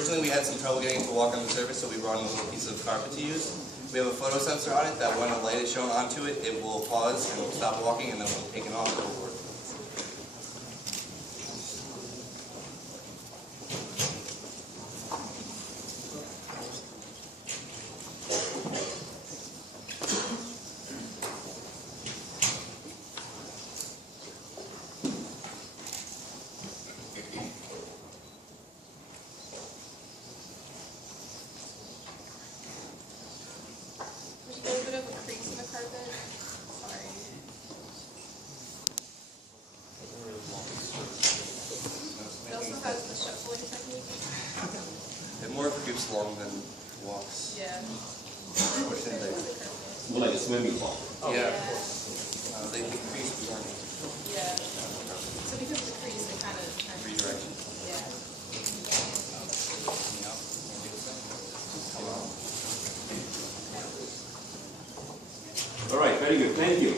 originally we had some trouble getting it to walk on the surface, so we brought in a little piece of carpet to use. We have a photo sensor on it that when a light is shown onto it, it will pause and it will stop walking, and then when taken off, it will work. It more creeps along than walks. Yeah. More like a swimming pool. Oh, yeah. They crease before me. Yeah. So because of the crease, it kind of Redirection. Yeah. All right, very good. Thank you.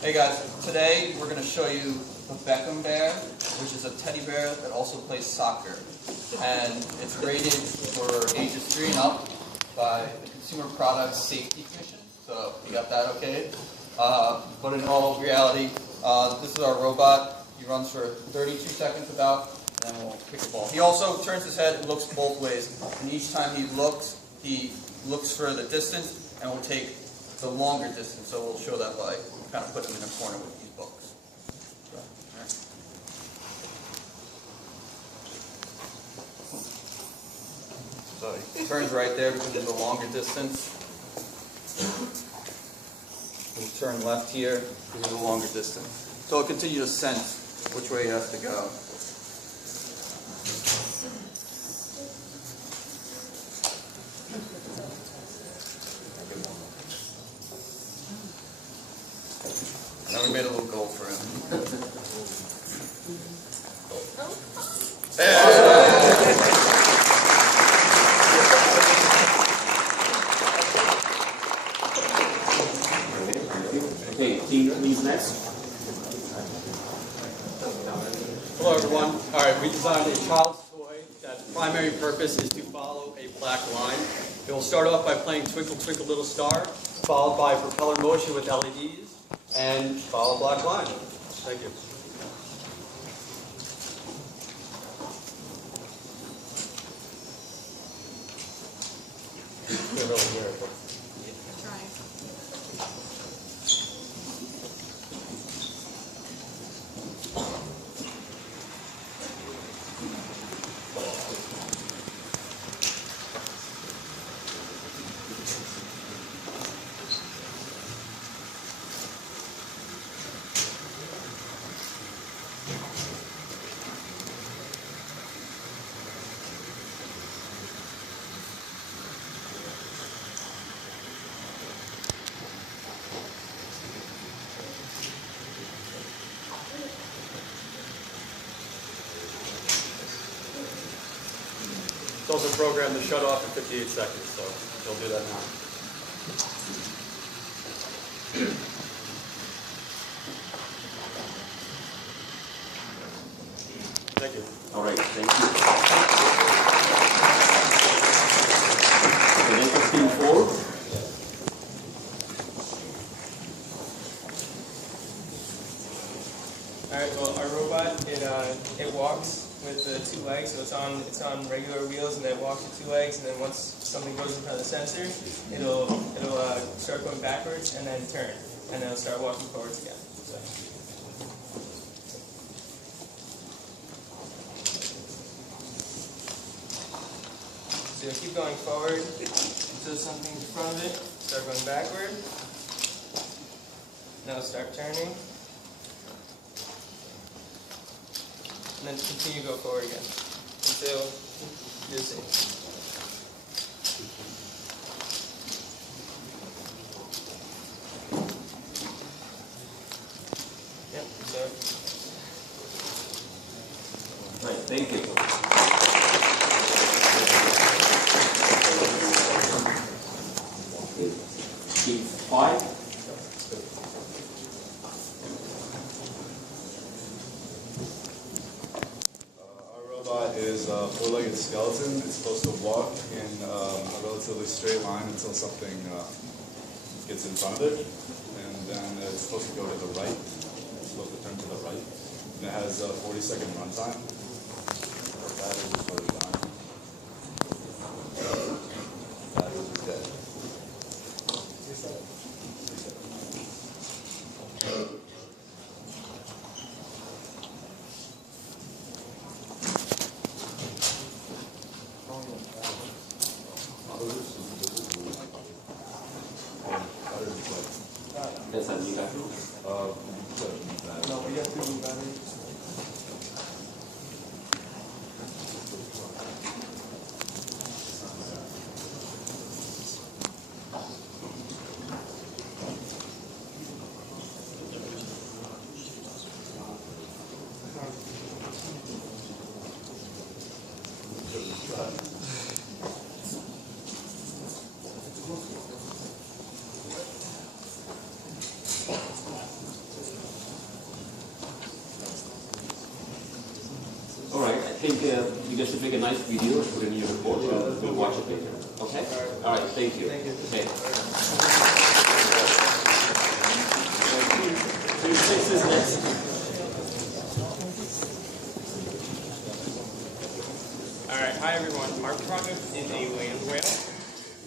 Hey guys, today we're going to show you the Beckham Bear, which is a teddy bear that also plays soccer. And it's rated for ages 3 and up by the Consumer Products Safety Commission. So you got that okay? But in all reality, this is our robot. He runs for 32 seconds about, and then we'll kick the ball. He also turns his head and looks both ways. And each time he looks for the distance and will take the longer distance. So we'll show that by kind of put him in a corner with these books. So he turns right there because it's a longer distance. He'll turn left here because it's a longer distance. So he'll continue to sense which way he has to go. And then we made a little goal for him. Okay, team, please next. Hello everyone. Alright, we designed a child's toy that's primary purpose is to follow a black line. It will start off by playing Twinkle Twinkle Little Star, followed by propeller motion with LEDs, and follow a black line. Thank you. It's also programmed to shut off in 58 seconds, so they'll do that now. Thank you. All right, thank you. The next team forward. All right. Well, our robot it walks with the 2 legs, so it's on regular wheels, and then it walks with 2 legs, and then once something goes in front of the sensor, it'll start going backwards and then turn, and then it'll start walking forwards again. So you'll keep going forward until something's in front of it, start going backward, now start turning. And then continue to go forward again until you see. Yep, so. Right, thank you. robot is a four-legged skeleton. It's supposed to walk in a relatively straight line until something gets in front of it, and then it's supposed to go to the right. It's supposed to turn to the right. And it has a 40-second runtime. Batteries are sort of dying. Batteries are dead. That's a new guy. No, we have to move batteries. All right, I think you guys should make a nice video, put it in your report, we'll watch it later. Okay? All right, thank you. Thank you. Okay. Alright, hi everyone. Our project is a land whale.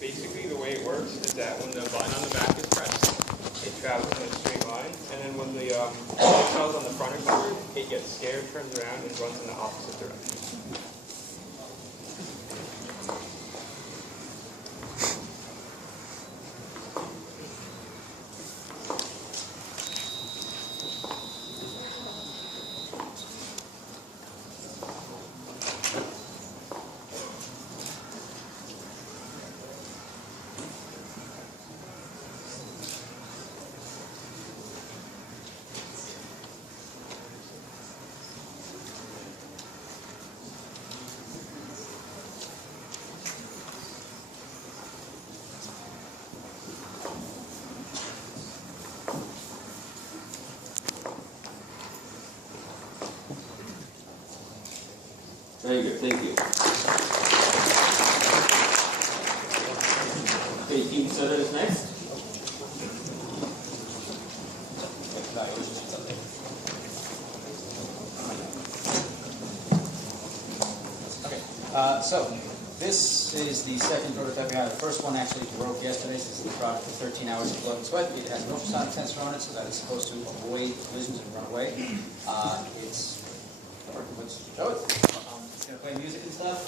Basically the way it works is that when the button on the back is pressed, it travels in a straight line, and then when the travels on the front is covered, it gets scared, turns around, and runs in the opposite direction. Very good, thank you. Okay, Team Sutter is next. So this is the second prototype we had. The first one actually broke yesterday. This is the product for 13 hours of blood and sweat. It has an ultrasonic sensor on it, so that is supposed to avoid collisions and run away. Let's show it. It's going to play music and stuff.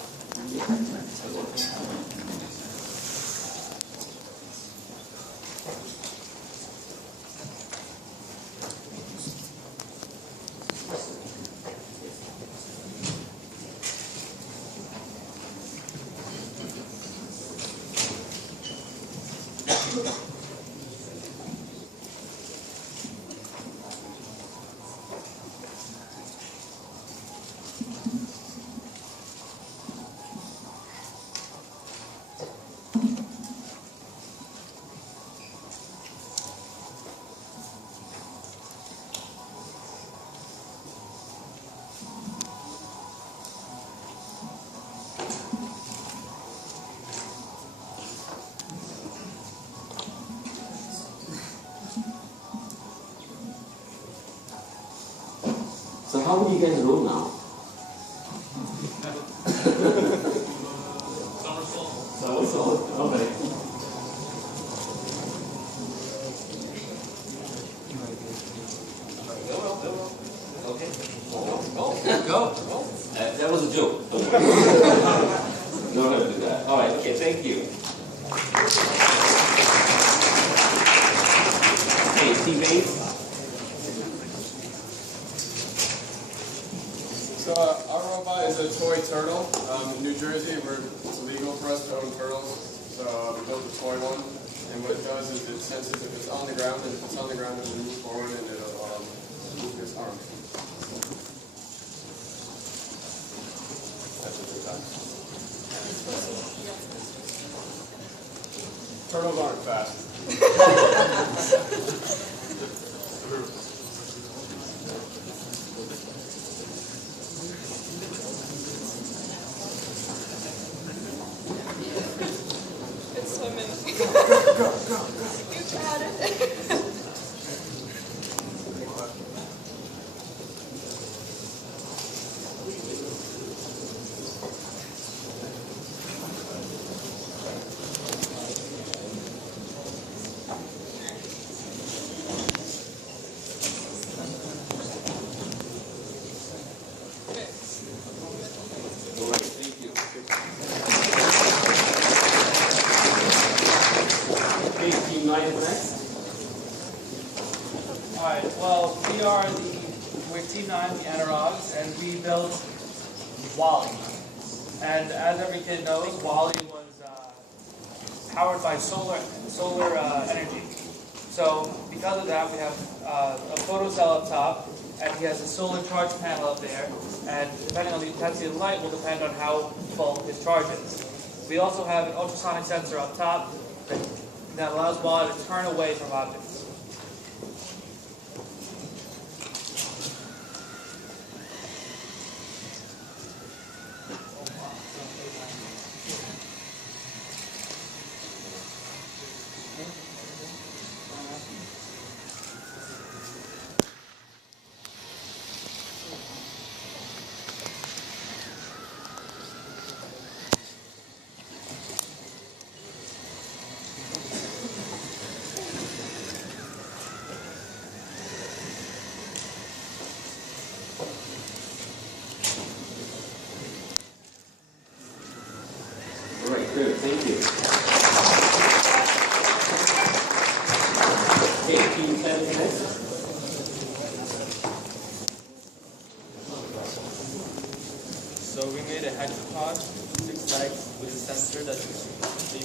So how would you guys roll now? Somersault. Okay. Okay. Go. That was a joke. Don't worry. No one to do that. All right. Okay. Thank you. Okay, teammates. So our robot is a toy turtle. In New Jersey, it's illegal for us to own turtles, so we built a toy one. And what it does is it senses if it's on the ground, and if it's on the ground, it'll move forward and it'll move its arm. That's what it does. Turtles aren't fast. we're Team 9, the Analogs, and we built Wally. And as every kid knows, Wally was powered by solar energy. So because of that, we have a photocell up top, and he has a solar charge panel up there, and depending on the intensity of the light will depend on how full his charge is. We also have an ultrasonic sensor up top that allows Wally to turn away from objects. All right, good, thank you. Okay, Team 10 is next. So we made a hexapod, 6 legs with a sensor that you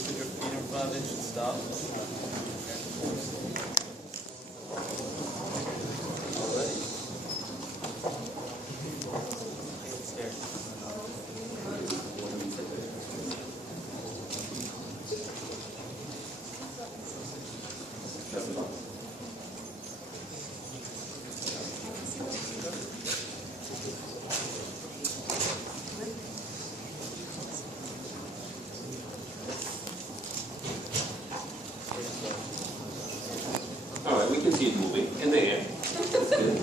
put your feet in front of it and stop. All right, we can see it moving in the air. That's good.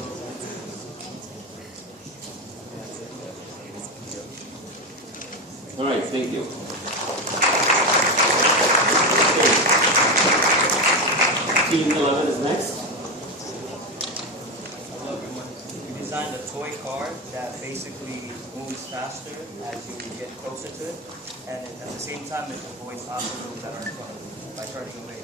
All right, thank you. Okay. Team 11 is next. Hello everyone. We designed a toy car that basically moves faster as you get closer to it, and at the same time it avoids obstacles that are in front of you by turning away.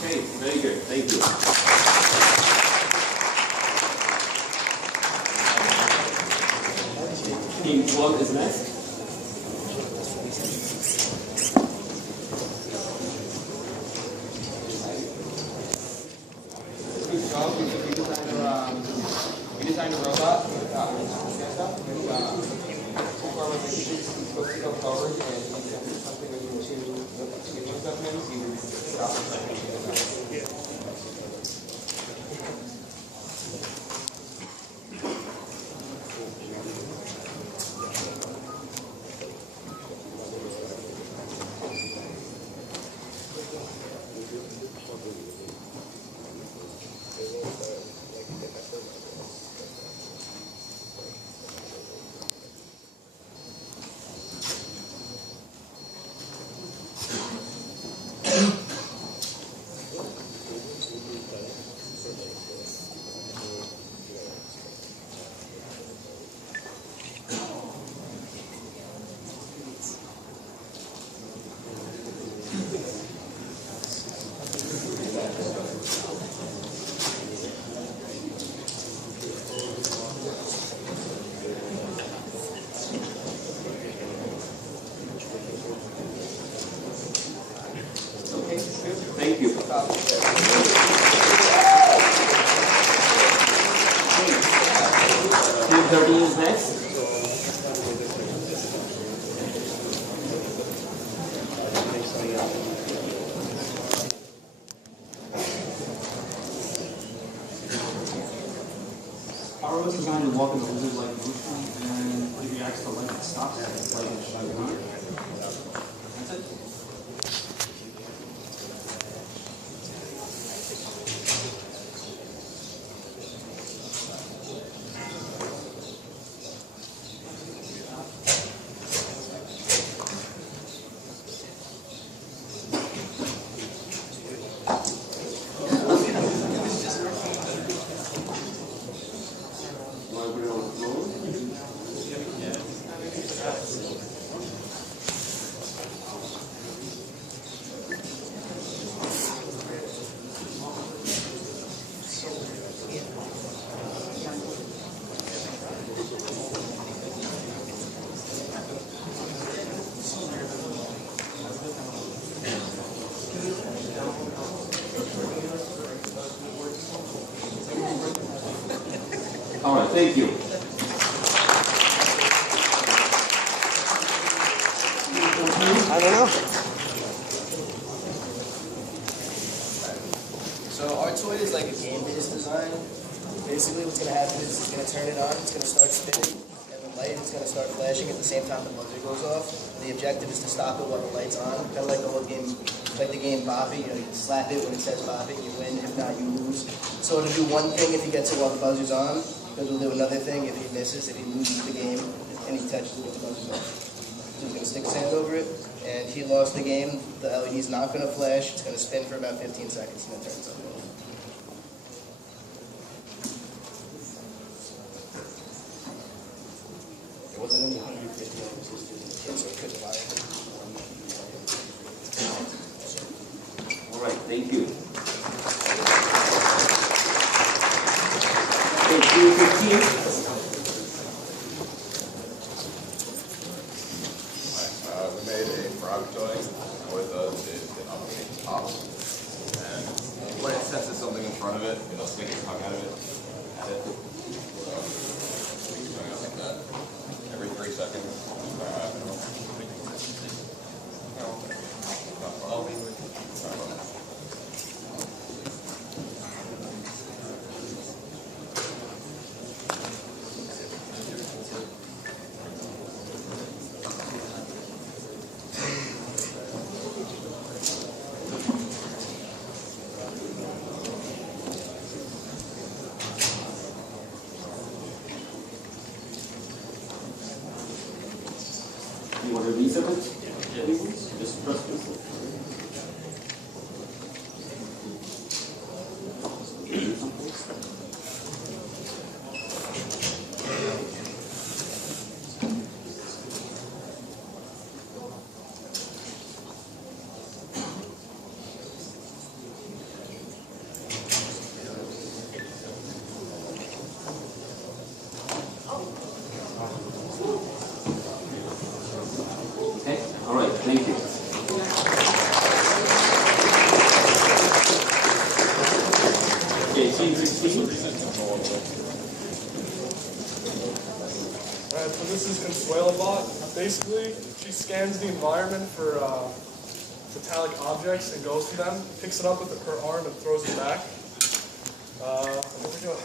Okay, very good, thank you. Team 12 is next. Good job. We designed a robot with forward and something that you use of him, you would stop Thank you. Team 13 is next. Our was designed to walk in a lizard-like motion and next to limit stops at the light is shining on it. That's it. All right, thank you. I don't know. So our toy is like a game-based design. Basically what's going to happen is it's going to turn it on, it's going to start spinning, and the light is going to start flashing at the same time the buzzer goes off. The objective is to stop it while the light's on, kind of like the whole game, like the game Boppy. You know, you slap it when it says Boppy, you win, if not you lose. So it'll do one thing if he gets it while the buzzer's on, but it'll do another thing if he misses, if he loses the game, and he touches it with the buzzer's off. So he's going to stick his hand over it, and he lost the game. The LED's not going to flash, it's going to spin for about 15 seconds, and then turns on. It wasn't in the 150 ohms, so it couldn't buy it. All right, thank you. Thank you, 15. We made a frog toy with an updated top. And when it senses something in front of it, it'll stick its tongue out of it at it. Going out like that. Every 3 seconds. You want to reset it? Yes. Just press this. Okay, all right, thank you. Okay, scene 16. Alright, so this is Consuelo Bot. Basically, she scans the environment for metallic objects and goes to them, picks it up with her arm and throws it back. Here we go.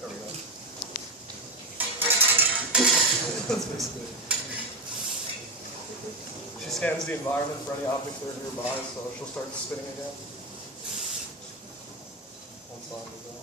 There we go. That's basically it. She scans the environment for any objects that are nearby, so she'll start spinning again. One side will go.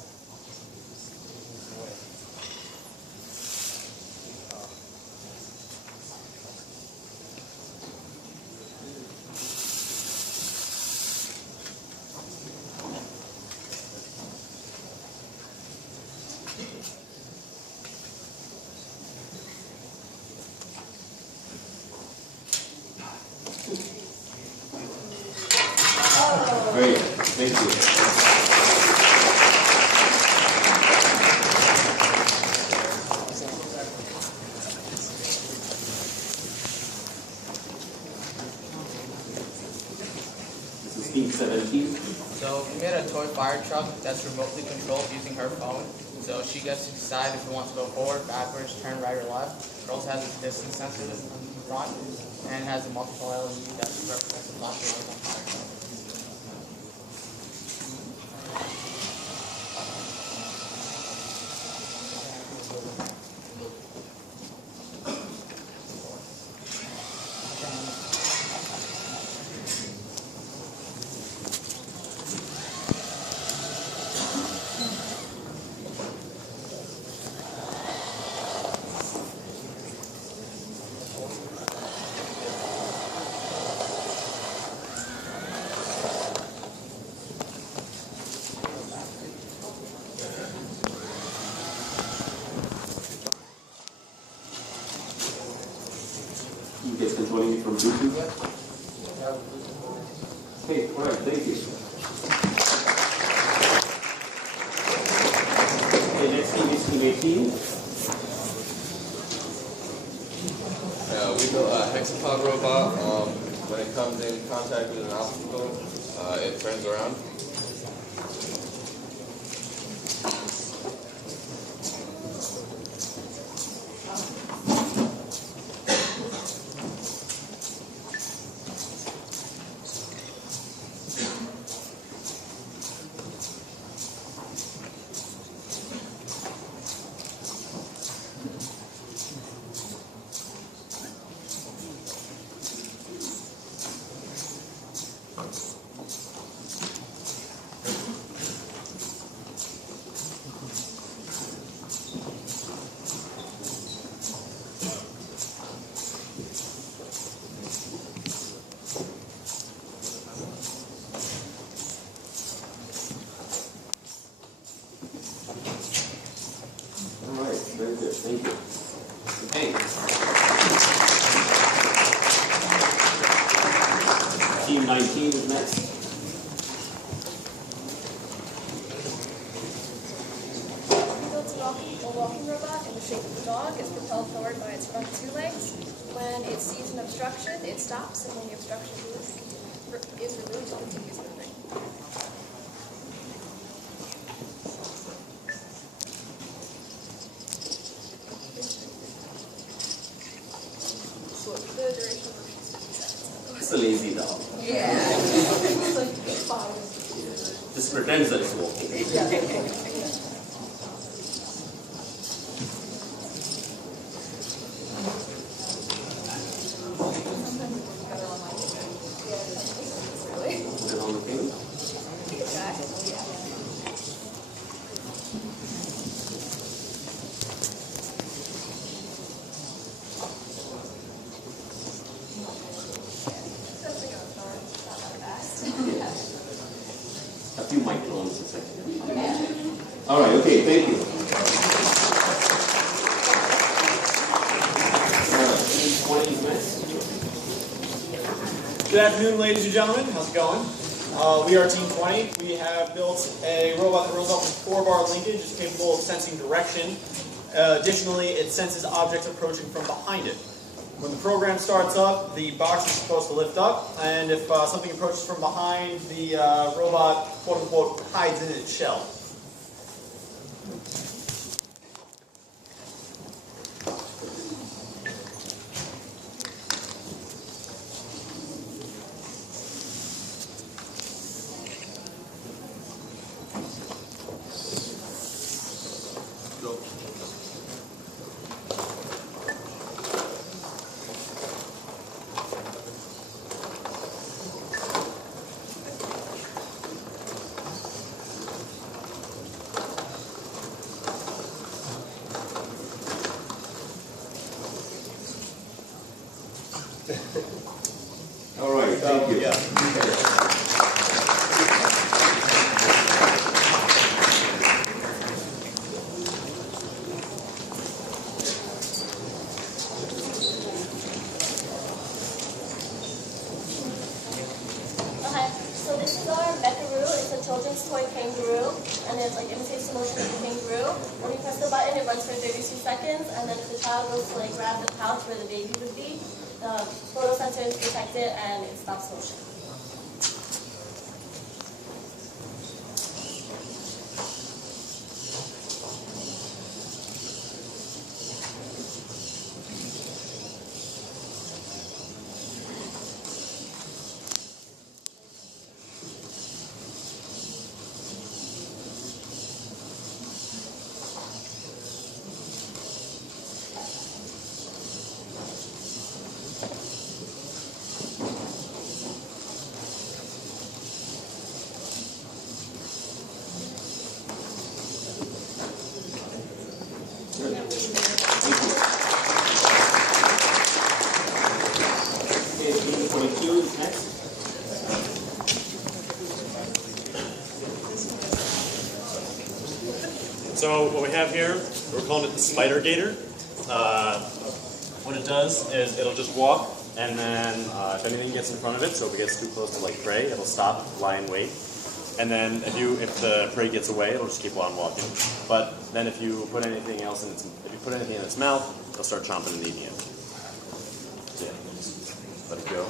Great, thank you. This is scene 17. So we made a toy fire truck that's remotely controlled using her phone. So she gets to decide if it wants to go forward, backwards, turn right or left. It also has its distance sensor in front, and has a multiple LED that represents the flashing lights on fire truck. You guys controlling it from Bluetooth? Okay, all right, thank you. Okay, next team is team 18. We built a hexapod robot. When it comes in contact with an obstacle, it turns around. All right, very good, thank you. Okay. Team 19 is next. We built a walking robot in the shape of a dog. It's propelled forward by its front two legs. When it sees an obstruction, it stops, and when the obstruction is removed, it continues moving. So the duration of work is 50 seconds. It's a lazy dog. Yeah. It's like 5. Just pretends that it's walking. Put it on the table. A few microns a second. All right, okay, thank you. All right, 20 minutes. Good afternoon, ladies and gentlemen. How's it going? We are Team 20. We have built a robot that rolls off with 4-bar linkage. It's capable of sensing direction. Additionally, it senses objects approaching from behind it. When the program starts up, the box is supposed to lift up, and if something approaches from behind, the robot, quote-unquote, hides in its shell. All right, thank you. Okay, so this is our MEC101. It's a children's toy kangaroo, and it imitates the motion of the kangaroo. When you press the button, it runs for 32 seconds, and then if the child goes to grab the pouch where the baby would be, the photosensors detect it and it stops motion. we have here, we're calling it the spider gator. What it does is it'll just walk, and then if anything gets in front of it, so if it gets too close to like prey, it'll stop, lie in wait. And then if the prey gets away, it'll just keep on walking. But then if you put anything else in its mouth, it'll start chomping and eating it. So yeah, just let it go.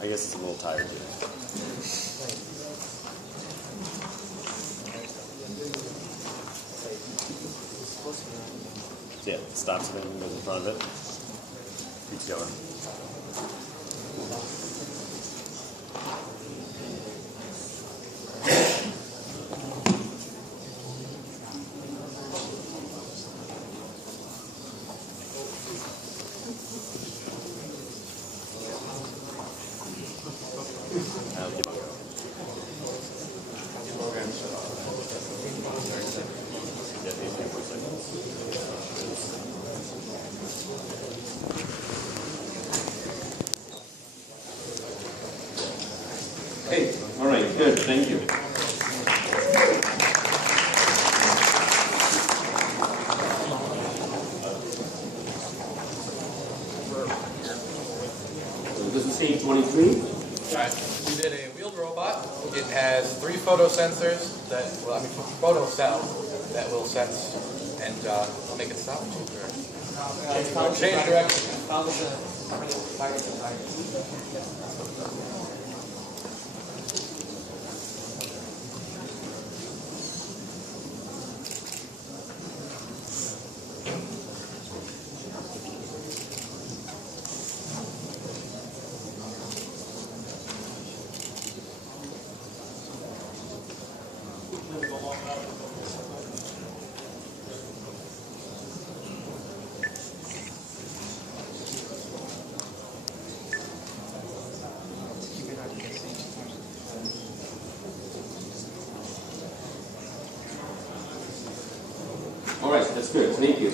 I guess it's a little tired today. So yeah, it stops it and goes in front of it. Keeps going. I'll keep on going. Yeah, 18 more seconds. Hey, all right, good, thank you. So this is stage 23. Alright, we did a wheeled robot. It has 3 photo sensors photo cells that will sense and make it stop. Change direction. Follow the fire design. All right, that's good, thank you.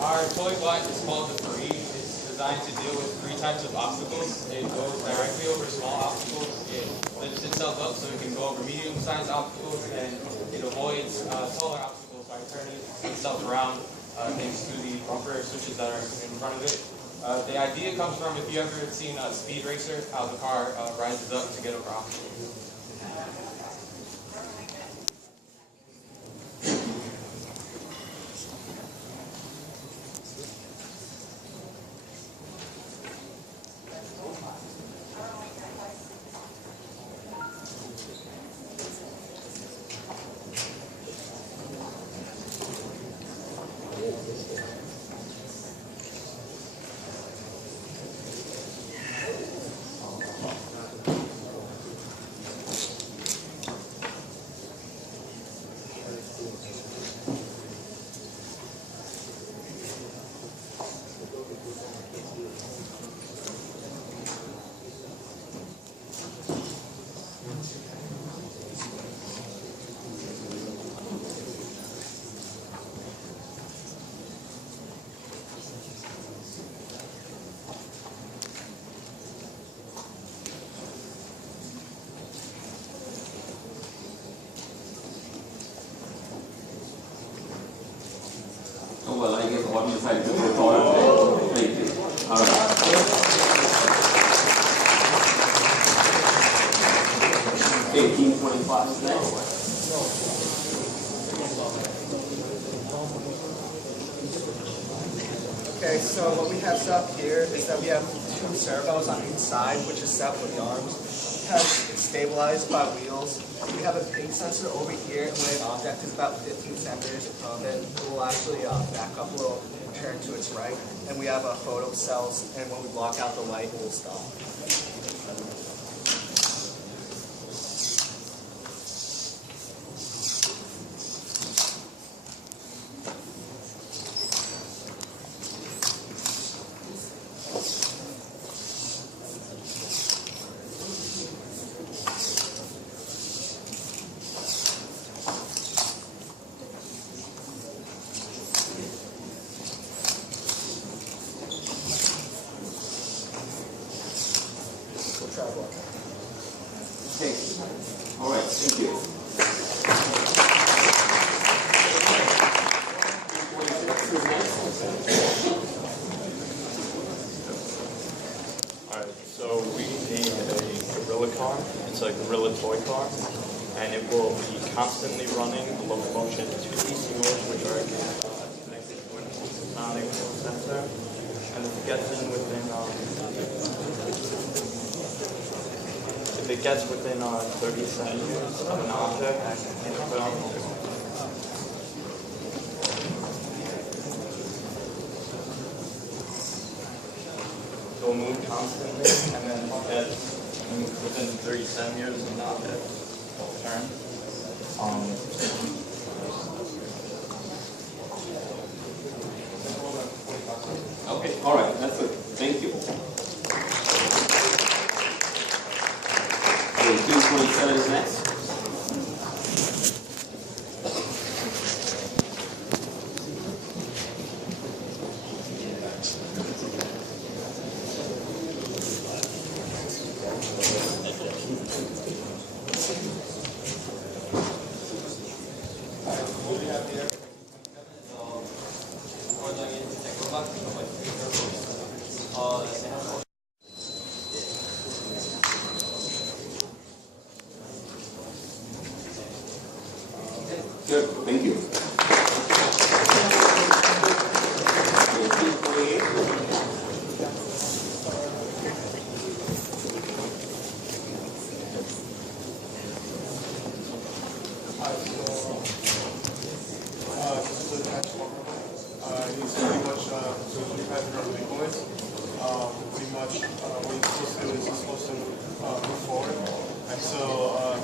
Our toy bot is called the Free. It's designed to deal with 3 types of obstacles. It goes directly over small obstacles. It lifts itself up so it can go over medium-sized obstacles, and it avoids taller obstacles by turning itself around thanks to the bumper switches that are in front of it. The idea comes from if you ever seen a Speed Racer, how the car rises up to get over obstacles. Oh, well, I guess what you decided to do is all right. Thank you. All right. Okay, 1825 is next. Okay, so what we have set up here is that we have 2 servos on each side, which is set with the arms. It's stabilized by wheels. We have a ping sensor over here, and when an object is about 15 centimeters above it, it will actually back up a little and turn to its right. And we have photo cells, and when we block out the light, it will stop. traveler. Okay. All right. Thank you. Alright, so we made a gorilla car. It's a gorilla toy car, and it will be constantly running a locomotion to DC motors, which are connected to an ultrasonic sensor, and if it gets within 30 centimeters of an object, it'll put on the It'll move constantly, and then within 30 centimeters of an object, it'll turn. Okay, all right, that's it. Thank you. Okay, team 27 is next. Good, thank you. He's pretty much what he's supposed to do is he's supposed to move forward, and so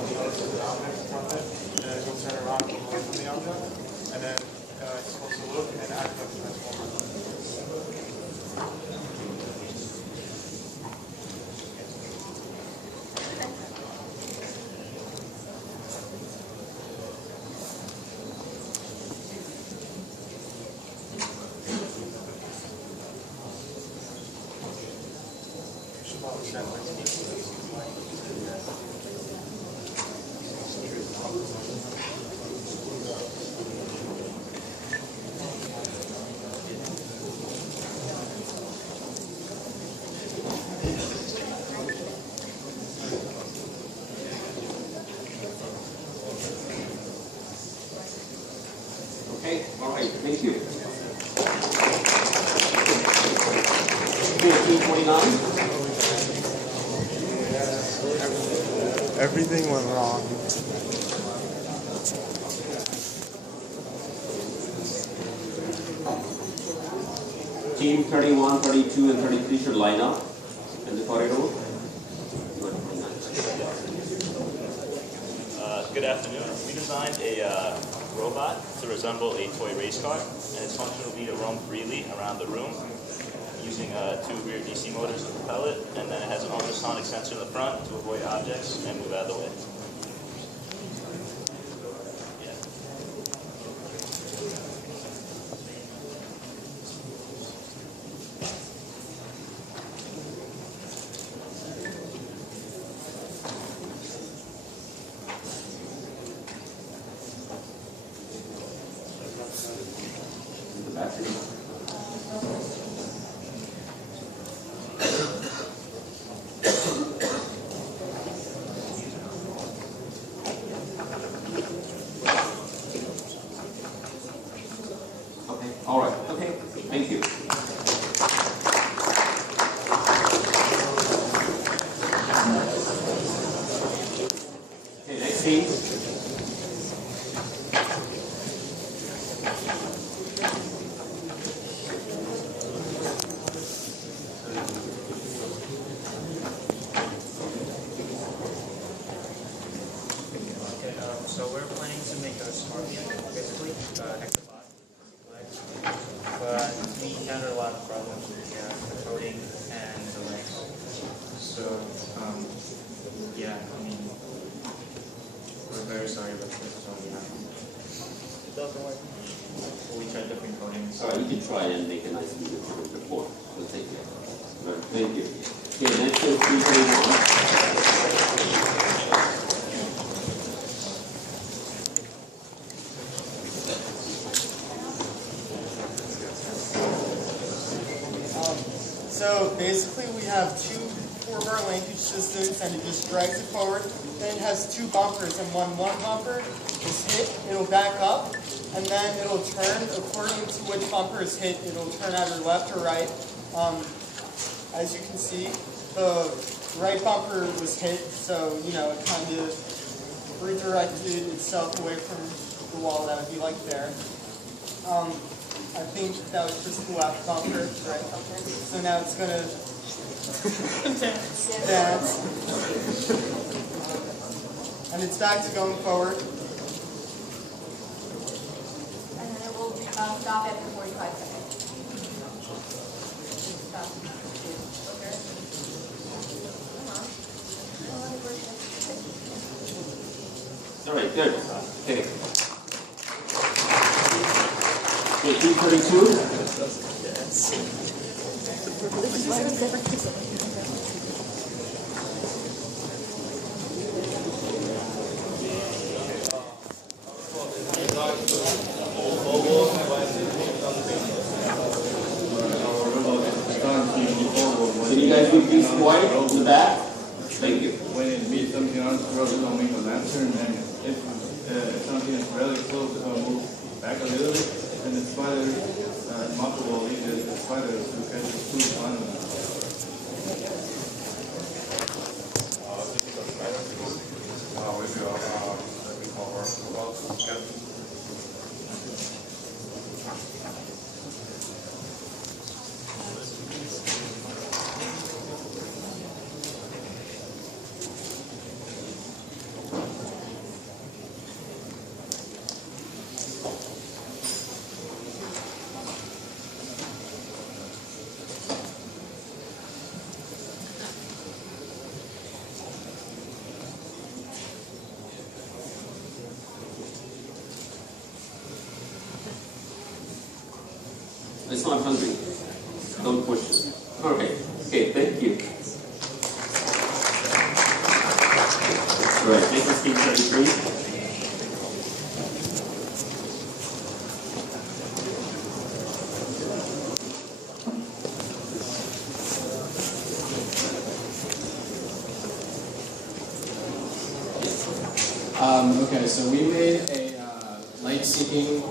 he notices an object in front of it, and he'll turn around and move away from the object, and then he's supposed to look and act like a transformer. Okay, all right, thank you. Okay, team 29. Everything went wrong. Team 31, 32, and 33 should line up in the corridor. Good afternoon. We designed a robot to resemble a toy race car, and its function will be to roam freely around the room using two rear DC motors to propel it, and then it has an ultrasonic sensor in the front to avoid objects and move out of the way. Okay, all right, okay, thank you. Okay, next team. So we're planning to make a scorpion, basically, hexapod, but we encountered a lot of problems with the coding and the legs. So, yeah, I mean, we're very sorry about this, so yeah. It doesn't work. We tried different codings. All right, you can try and make a nice video report. We'll take it. All right, thank you. Okay, next is 331. 4-bar linkage systems, and it just drags it forward. Then it has 2 bumpers, and when one bumper is hit, it'll back up, and then it'll turn according to which bumper is hit. It'll turn either left or right. As you can see, the right bumper was hit, so it kind of redirected itself away from the wall. That would be like there. I think that was just the left bumper, right? So now it's gonna dance. And it's back to going forward. And then it will stop after 45 seconds. Stop. Okay. All right, good. Okay. Okay, team 32. Can you guys be please quiet in the back? Thank you. When it meets something else, it'll make a lantern, and if something is really close, it'll move back a little bit, and the spider muffler will lead the spider to catch the food on them. It's not hungry. Don't push it. Okay. Okay, thank you. All right, this is team 33. Okay, so we made a light-seeking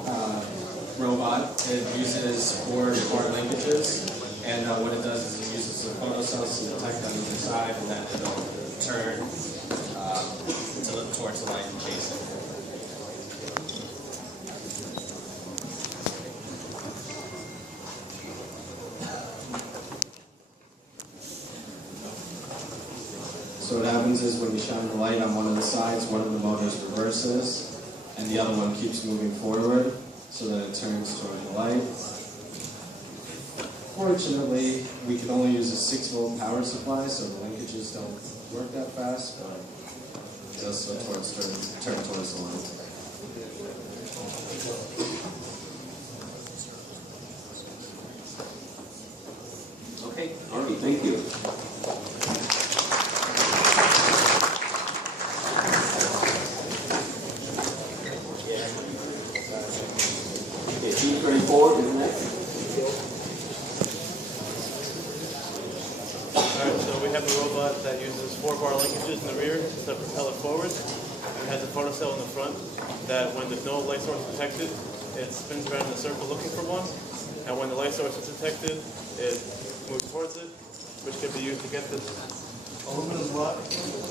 robot. It uses 4-bar linkages, and what it does is it uses the photocells to detect on either side, and then it'll turn towards the light and chase it. So what happens is when you shine the light on one of the sides, one of the motors reverses, and the other one keeps moving forward so that it turns toward the light. Fortunately, we can only use a 6-volt power supply, so the linkages don't work that fast, but it does so turn towards the light. Okay, all right, thank you. Okay, team 34 is next. Alright, so we have a robot that uses 4-bar linkages in the rear to propel it forward. It has a photocell in the front that when there's no light source detected, it spins around in a circle looking for one. And when the light source is detected, it moves towards it, which can be used to get this aluminum block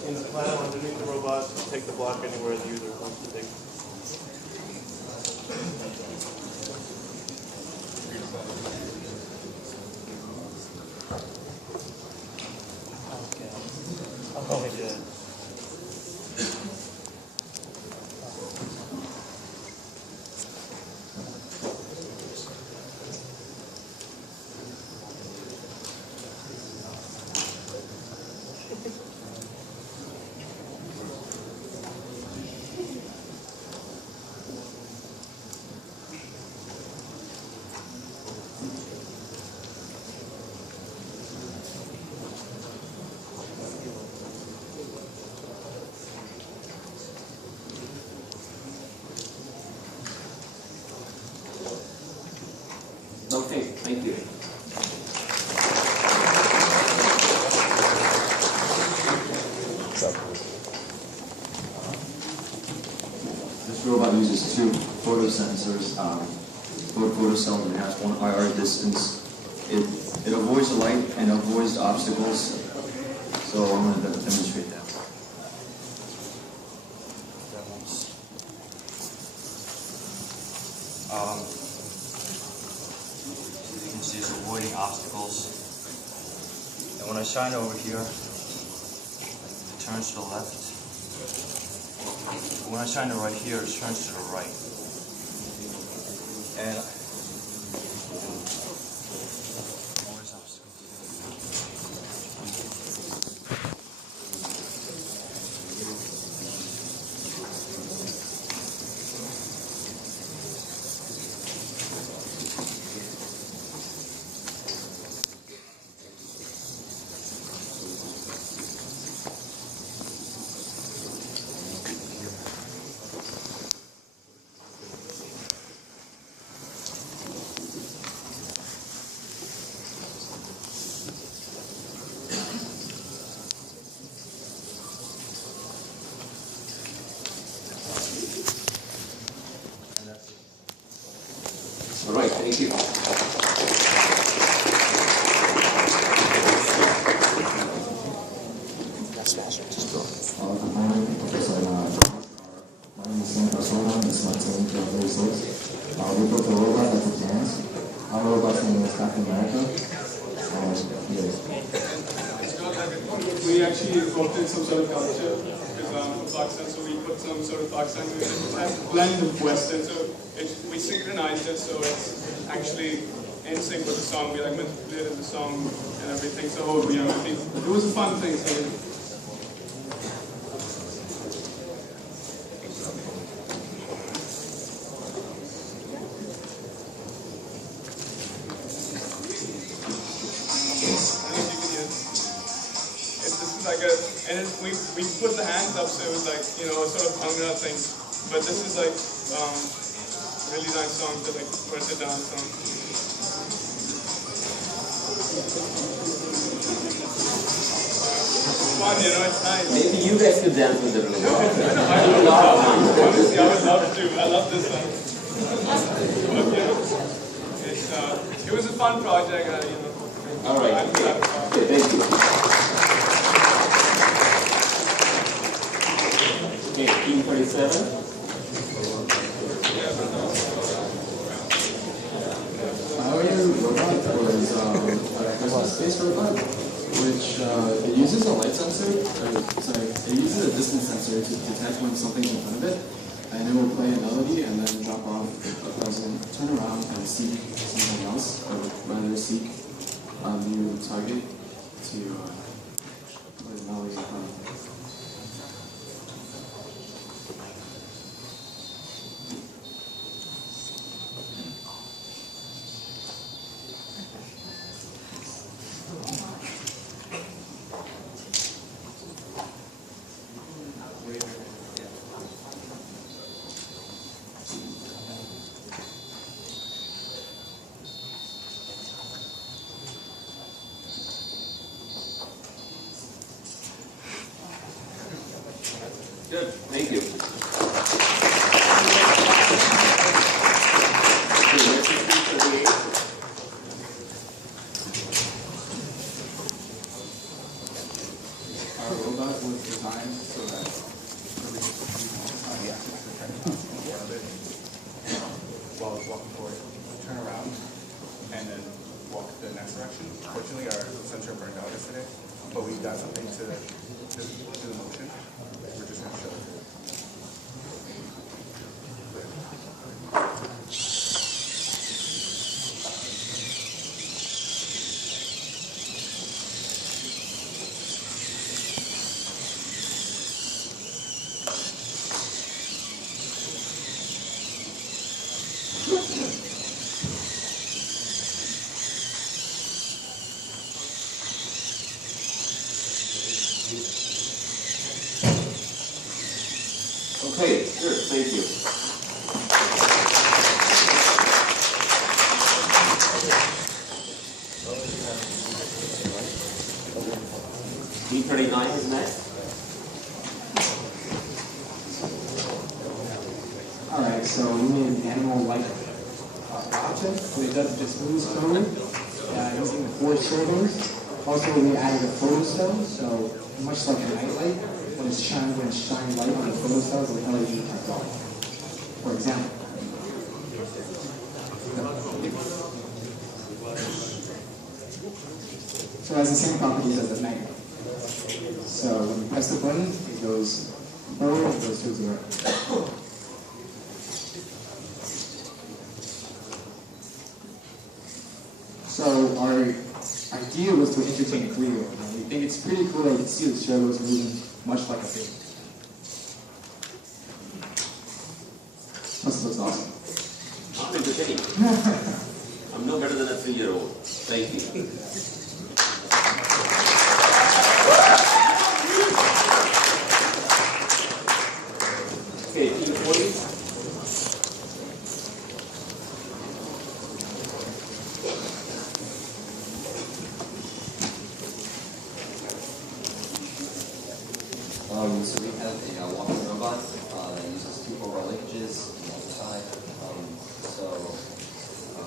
in the panel underneath the robot to take the block anywhere the user wants to take it. Oh, my God. two photosensors, both photocells, and has one IR distance. It avoids the light and avoids the obstacles. So I'm going to demonstrate that. You can see it's avoiding obstacles. And when I shine over here, it turns to the left. When I shine it right here, it turns to the right. And All right, thank you. Good morning, Professor. My name is MEC101. This is my team from 36. We built a robot that could dance. Our robot's name is Captain America. We actually brought in some sort of culture because for Pakistan, so we put some sort of Pakistan music, has a blend of Western, so we synchronized it so it's actually in sync with the song. We like manipulated the song and everything, so I think it was a fun thing. So we put the hands up, so it was like, you know, a sort of Bhangra thing. But this is like really nice song to like put it down on. It's fun, you know, it's nice. Maybe you guys could dance with the room. Honestly, I would love to. I love this song. But, you know, it was a fun project, you know. All right. Okay, thank you. Okay, Team 37. Our robot was a Christmas space robot, which it uses a light sensor. It uses a distance sensor to detect when something's in front of it, and it will play a melody and then drop off a present, turn around and seek something else, or rather seek a new target to play the melody in front of it. Good, thank you. Our robot was designed so that while it's walking forward, turn around and then walk the next direction. Fortunately, our sensor burned out yesterday, but we got something to do the motion. We're just going to show it. Okay, sure, thank you. D39 is next. Alright, Alright, so we made an animal-like object, but it doesn't just move slowly, using the 4 servos. Also, we added a photocell, so much like a nightlight, when it's shining light on the photocells, the LED comes on. For example. So it has the same properties as a magnet. So when you press the button, it goes forward and goes to 0. So our idea was to entertain a 3-year-old. And we think it's pretty cool that you can see the servos moving much like a baby. Plus it looks awesome. I'm entertaining. I'm no better than a 3-year-old. Thank you. Okay, team 40. So we have a walking robot that uses 2 4-bar linkages on the other side.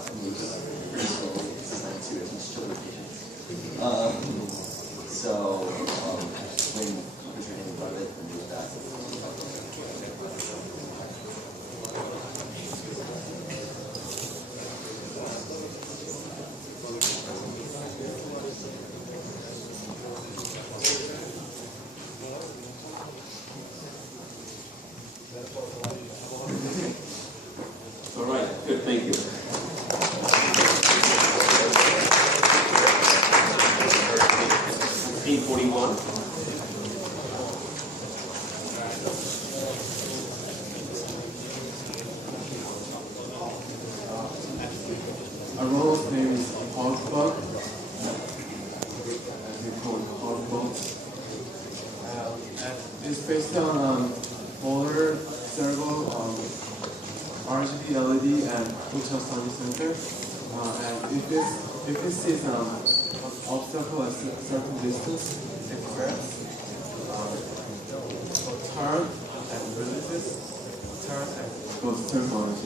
It moves pretty slowly. It's designed to teach children patience. When you put your hand in front of it and move back. All right, good, thank you. Team 41. Our robot's name is Brook. We call it Brook. It's based on motor, servo, RGB LED, and ultrasonic sensor. And if it sees an obstacle at a certain distance, it press, turn and releases, turn and goes turn on it.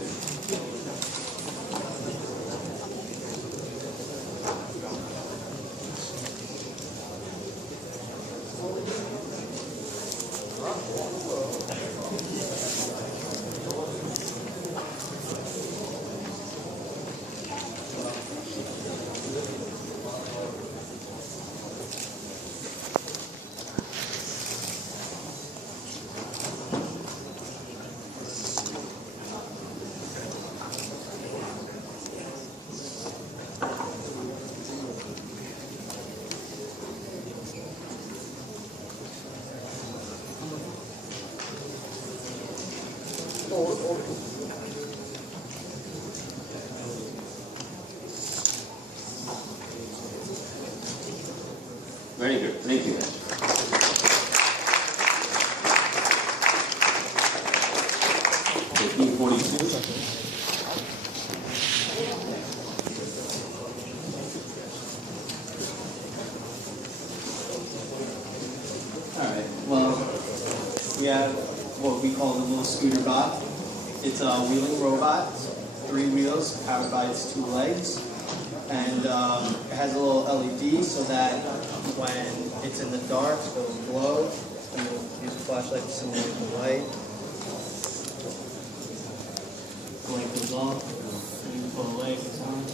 Very good, thank you. Okay, team 42. Alright, well, we have what we call the little scooter bot. It's a wheeling robot, 3 wheels powered by its 2 legs. And it has a little LED so that when it's in the dark, it will glow. And you'll use a flashlight to simulate the light. The light goes off, and you pull the light, it's on.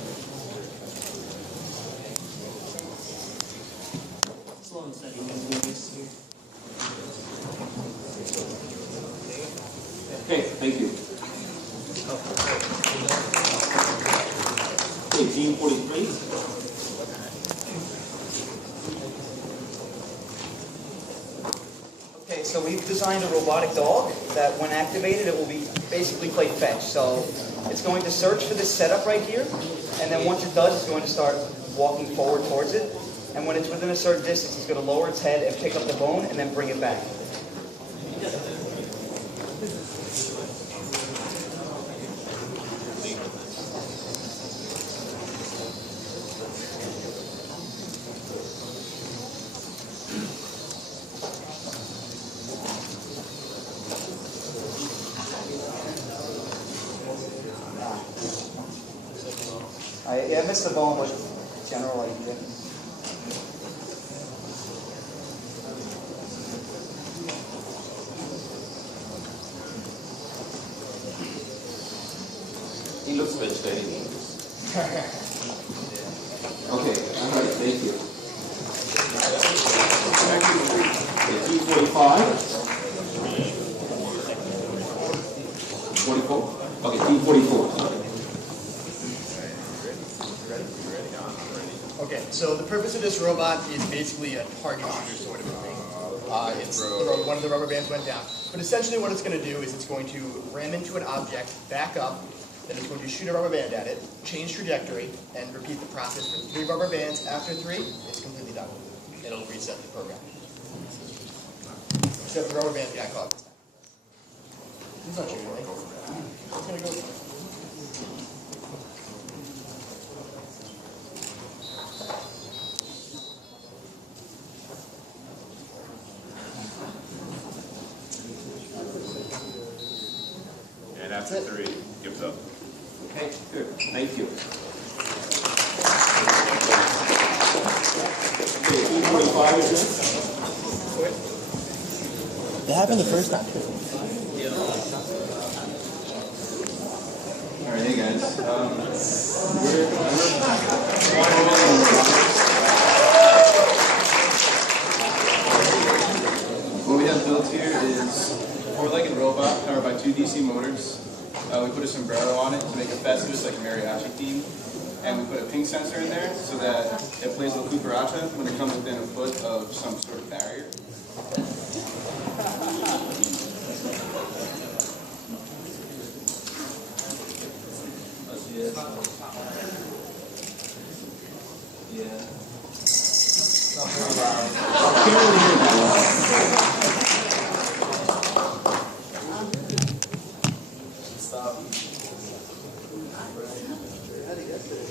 Slow and steady movements here. Okay, thank you. Okay, team 43. Okay, so we've designed a robotic dog that when activated it will be basically play fetch. So it's going to search for this setup right here, and then once it does, it's going to start walking forward towards it. And when it's within a certain distance, it's going to lower its head and pick up the bone and then bring it back. Yeah, mix the bone with general idea. He looks vegetarian. Okay, all right, thank you. Okay, T45. 44? Okay, T44. Okay, so the purpose of this robot is basically a target shooter sort of a thing. It's one of the rubber bands went down. But essentially what it's going to do is it's going to ram into an object, back up, then it's going to shoot a rubber band at it, change trajectory, and repeat the process for 3 rubber bands. After 3, it's completely done. It'll reset the program. Except the rubber band got caught. He's not shooting me. He's going to go. And after 3, gives up. Okay, good. Thank you. Okay, T45 is next. It happened the first time. All right, hey guys. What we have built here is a 4-legged robot powered by 2 DC motors. We put a sombrero on it to make it festive, like a mariachi theme. And we put a ping sensor in there so that it plays with cucaracha when it comes within a foot of some sort of barrier. Yeah. Not very loud. Can't really hear that well. Stop. How do you get there?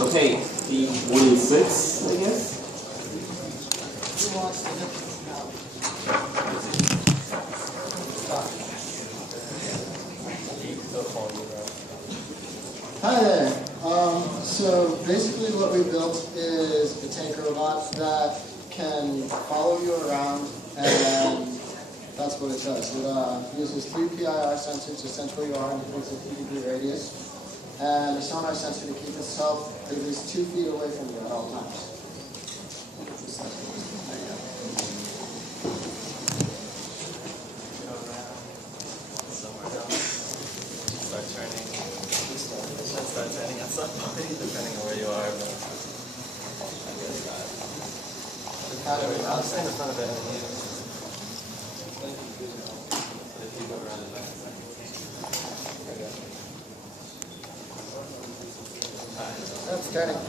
Okay, T46, I guess. Hi there. So basically what we built is a tank robot that can follow you around, and that's what it does. It uses 3 PIR sensors to sense where you are in a 360-degree radius, and a sonar sensor to keep itself at least 2 feet away from you at all times. Depending on where you are, but I'll stand in front of it. That's turning.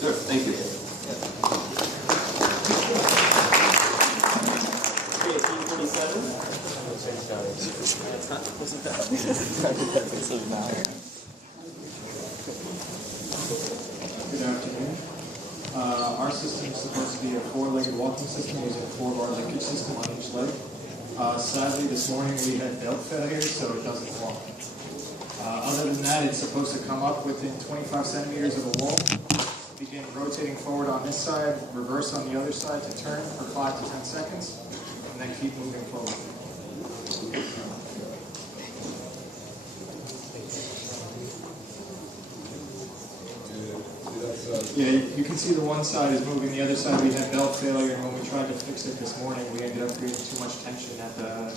Sure, thank you. Okay, T47. Good afternoon. Our system is supposed to be a 4-legged walking system using a 4-bar linkage system on each leg. Sadly, this morning we had belt failure, so it doesn't walk. Other than that, it's supposed to come up within 25 centimeters of the wall, begin rotating forward on this side, reverse on the other side to turn for 5 to 10 seconds, and then keep moving forward. Yeah, you can see the one side is moving, the other side we had belt failure, and when we tried to fix it this morning, we ended up creating too much tension that the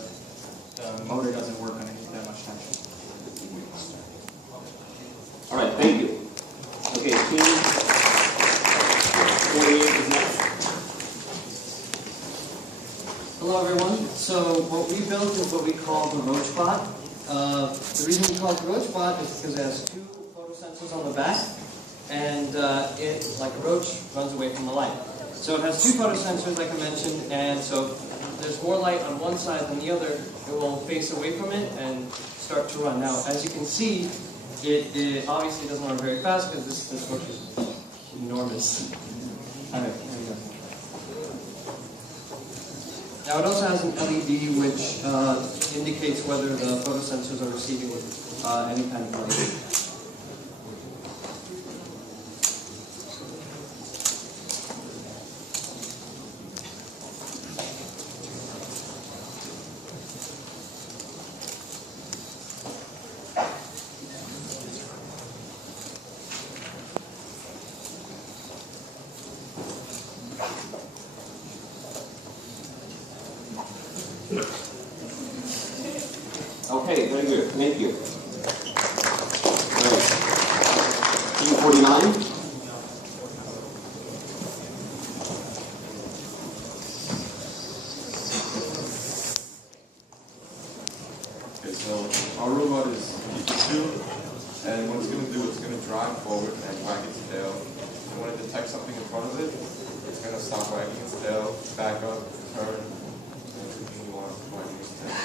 motor doesn't work underneath that much tension. All right, thank you. Okay, T48 is next. Hello everyone. So what we built is what we call the Roach Bot. The reason we call it the Roach Bot is because it has 2 photosensors on the back, and it, like a roach, runs away from the light. So it has 2 photosensors, like I mentioned, and so if there's more light on one side than the other, it will face away from it and start to run. Now, as you can see, it obviously doesn't run very fast because this roach is enormous. All right, here we go. Now it also has an LED which indicates whether the photosensors are receiving any kind of light. Okay, very good. Thank you. Right. Team 49. Okay, so our robot is Pikachu, and what it's going to do, it's going to drive forward and wag its tail. And when it detects something in front of it, it's going to stop wagging its tail, back up, turn, and continue on wagging its tail.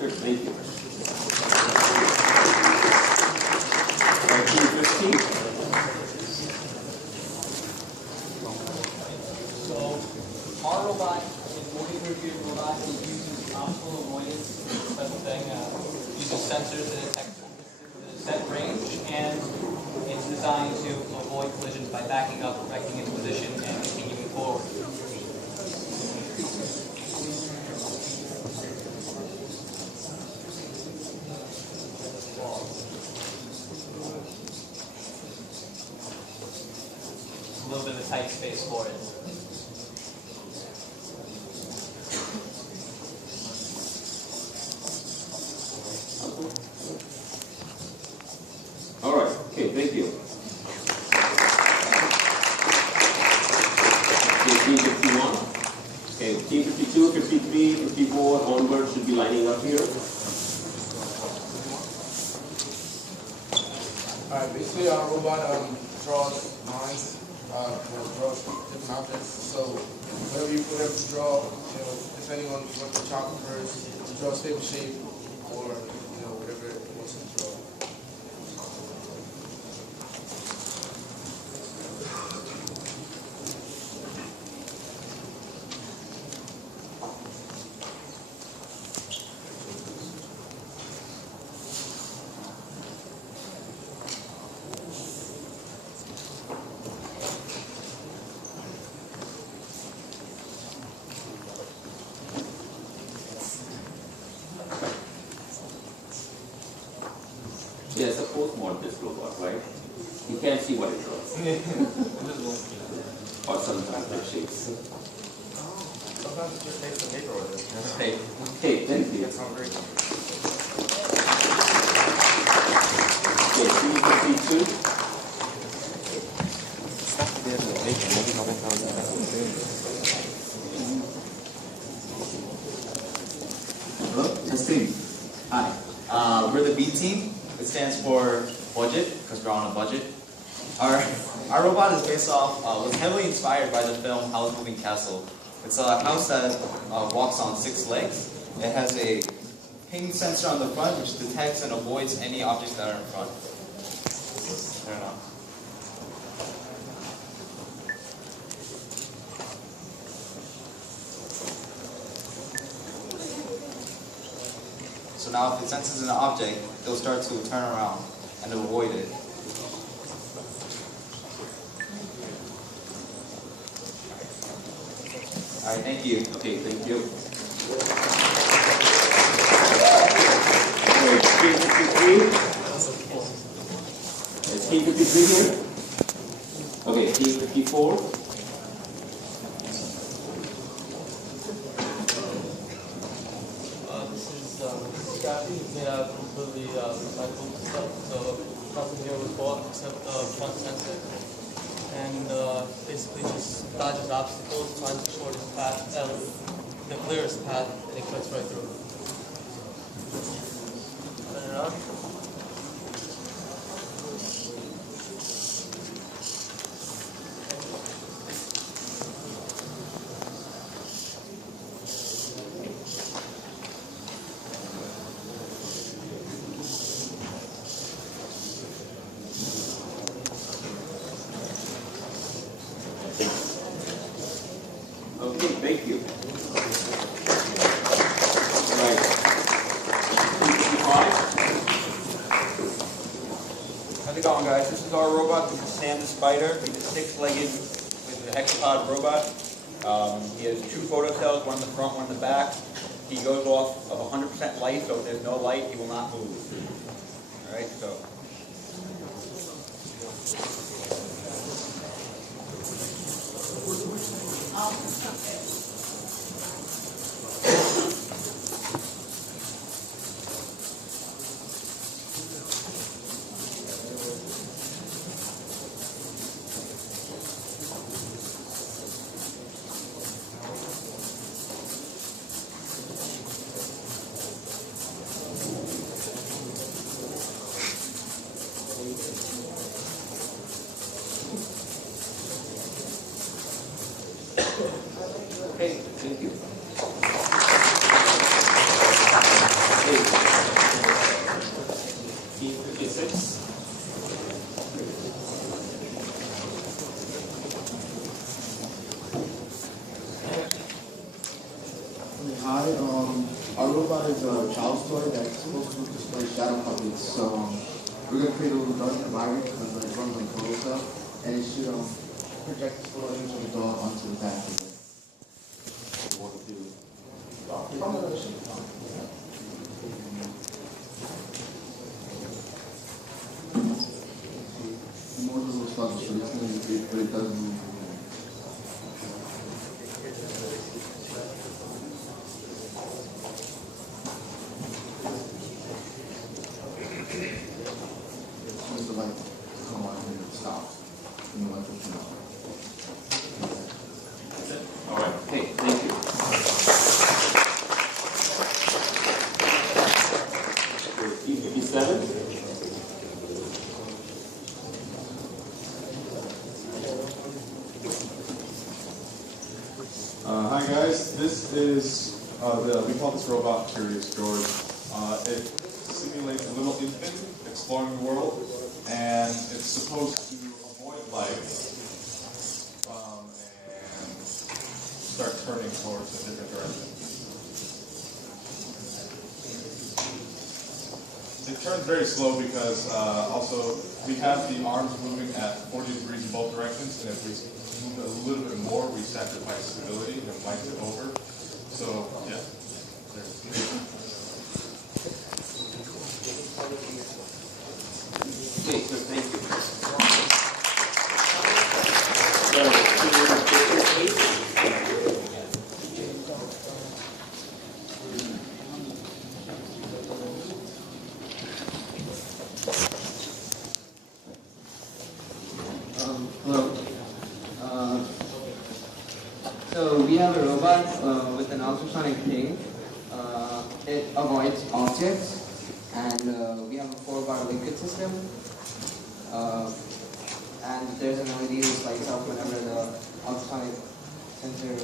Thank you. Team 15. So our robot is a multi-review robot. It uses optical avoidance type of thing. Uses sensors that detect a set range, and it's designed to avoid collisions by backing up, correcting its position, and continuing forward. A little bit of a tight space for it. All right. Okay, thank you. Okay, team 51. Okay, team 52, 53, 54 onward should be lining up here. Alright, basically our robot draws lines, draws different objects. So whenever you put them to draw, depending on what the chopper prefers, it draws paper shape or whatever it wants to draw. Yeah, suppose mod this robot, right? You can't see what it draws. Or sometimes it shapes. Sometimes it just makes the paper with it. Okay, okay, thank you. It's hungry. Okay, team 52. Hello? Testing. Hi. We're the B team. It stands for budget, because we're on a budget. Our robot is based off, was heavily inspired by the film Howl's Moving Castle. It's a house that walks on 6 legs. It has a ping sensor on the front which detects and avoids any objects that are in front. Turn it on. So now if it senses an object, it'll start to turn around and avoid it. Alright, thank you. Okay, thank you. Okay, team 53. Is team 53 here? Okay, team 54. This is Scotty. It's made out of completely recycled stuff, so nothing here was bought except the front sensor. And basically just dodges obstacles, finds the shortest path, the clearest path, and it cuts right through. thank you. Right. 255. How's it going, guys? This is our robot. This is Sam the Spider. He's a six-legged with a hexapod robot. He has two photocells, one in the front, one in the back. He goes off of 100% light, so if there's no light, he will not move. All right, so. Okay, thank you. Team 56. Hi, our robot is a child's toy that's supposed to display shadow puppets. So we're gonna create a little dark environment because it runs on photocell, and it should project this little image of the dog onto the back of it. More of a little sluggish, so it's gonna be big, but it doesn't move. The light come on and it stops. And the light will turn off. That's it? All right. Okay, thank you. 57. Hi guys, this is, we call this robot Curious George. It simulates a little infant exploring the world, and it's supposed to avoid lights and start turning towards a different direction. It turns very slow because also we have the arms moving at 40 degrees in both directions, and if we move it a little bit more, we sacrifice stability and it might tip over. So, yeah. Okay, so thank you. Hello. So we have a robot with an ultrasonic ping. It avoids objects, and we have a 4-bar linkage system. And there's an LED which lights up whenever the ultrasonic sensor.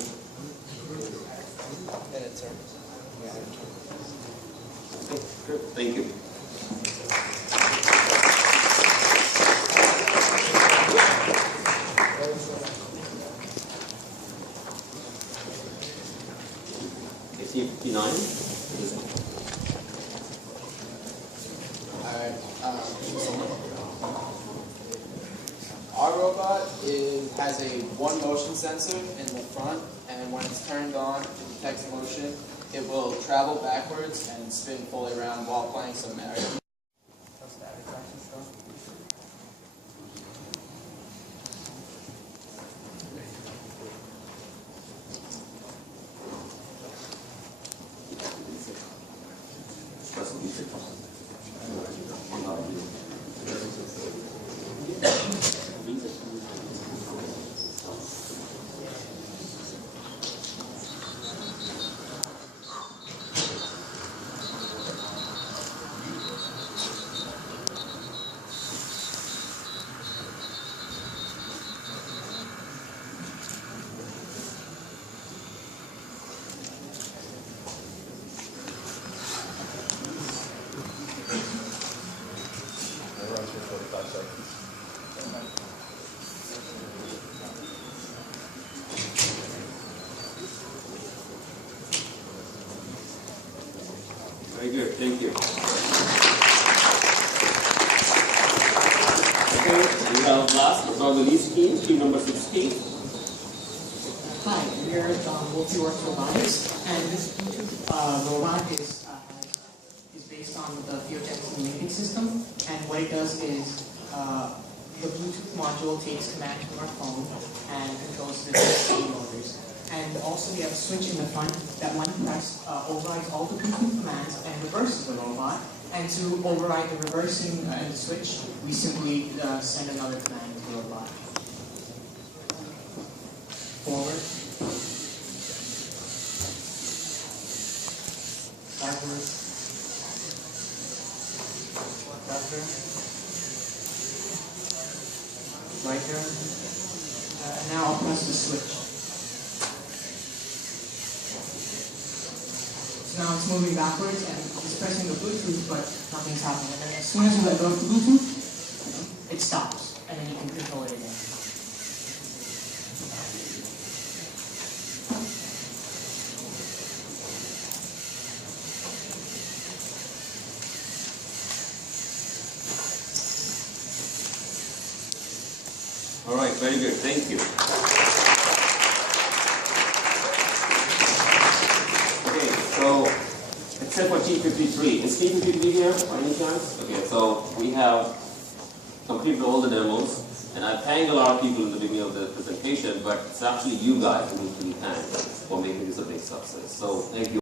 And it turns. Yeah. Okay, good. Thank you. Okay, team 59. Alright, our robot has a one motion sensor in the front, and when it's turned on, it detects motion. It will travel backwards and spin fully around while playing some Mario. thank you. Okay, we have last but not the least team number 16. Hi, we are Multi-Works Robotics, and this Bluetooth robot is based on the Fuel-Jetson linking system. And what it does is the Bluetooth module takes command from our phone and controls the DC motors. And also we have a switch in the front that when pressed overrides all the Bluetooth commands and reverses the robot. And to override the reversing and the switch, we simply send another command to the robot. Forward. Backwards. Left turn. Right turn. And now I'll press the switch. So now it's moving backwards and it's pressing the Bluetooth, but nothing's happening. And then as soon as you let go of the Bluetooth, it stops, and then you can control it again. All right, very good, thank you. Okay, so except for T53, is T53 here by any chance? Okay, so we have completed all the demos, and I thanked a lot of people in the beginning of the presentation, but it's actually you guys who need to be thanked for making this a big success. So thank you.